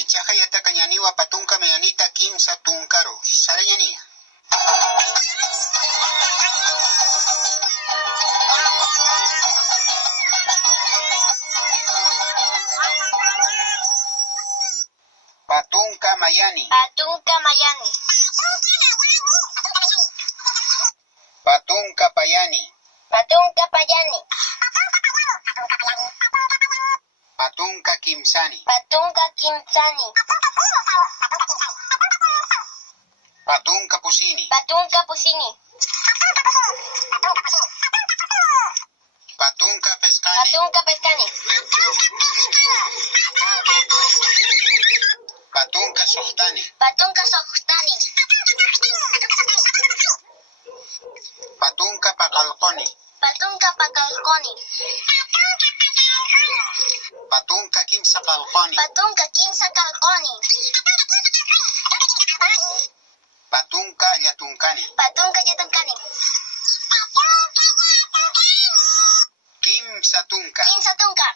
Ichaqa yataqa ñaniwa patunka mayanita kimsa tunkaru. Sara ñaniya. Patunka mayani. Patunka mayani. Patunka payani. Patunka payani. Patunka kimsani. Patunka kimsani. Patunka pusini. Patunka pusini. Patunka peskani. Patunka peskani. Patunka sohtani. Patunka sohtani. Patunka pakalqoni. Patunka pakalqoni. Patunka kimsa qalqoni. Patunka kimsa kalqoni. Patunka yatunkani. Patunka yatunkani. Kimsa tunka. Kimsa tunka.